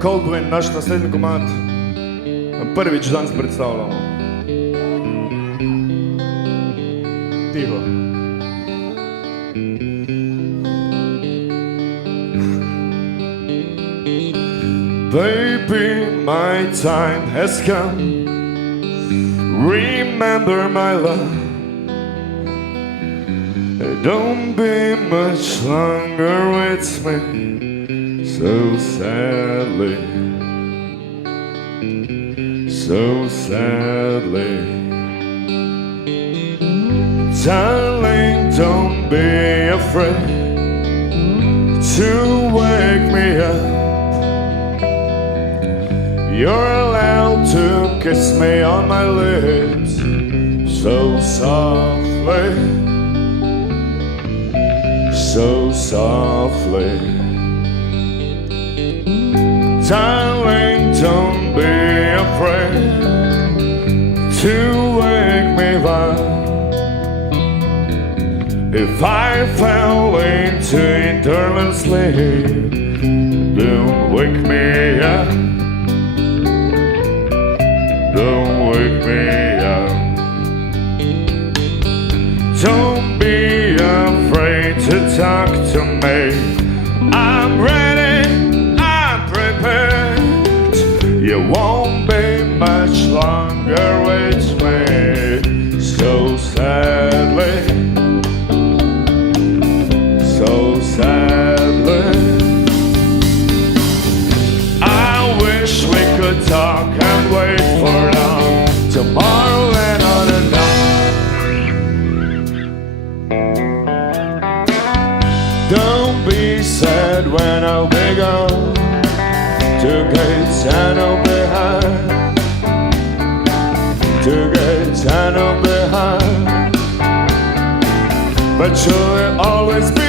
Coldwind, naš naslednji komad, prvič danes predstavljamo. Tiho. Baby, my time has come. Remember my love. Don't be much longer with me, so sadly, so sadly. Darling, don't be afraid to wake me up. You're allowed to kiss me on my lips, so softly, so softly. Darling, don't be afraid to wake me up. If I fell into eternal sleep, don't wake me up. Don't wake me up. Don't be afraid to talk to me. I'm ready, I'm prepared. You won't be much longer with me, so sadly, so sadly. I wish we could talk and wait for now, tomorrow and on and on. Don't be sad when I'll be gone, two gates and I'll behind, two gates and I'll behind. But you'll always be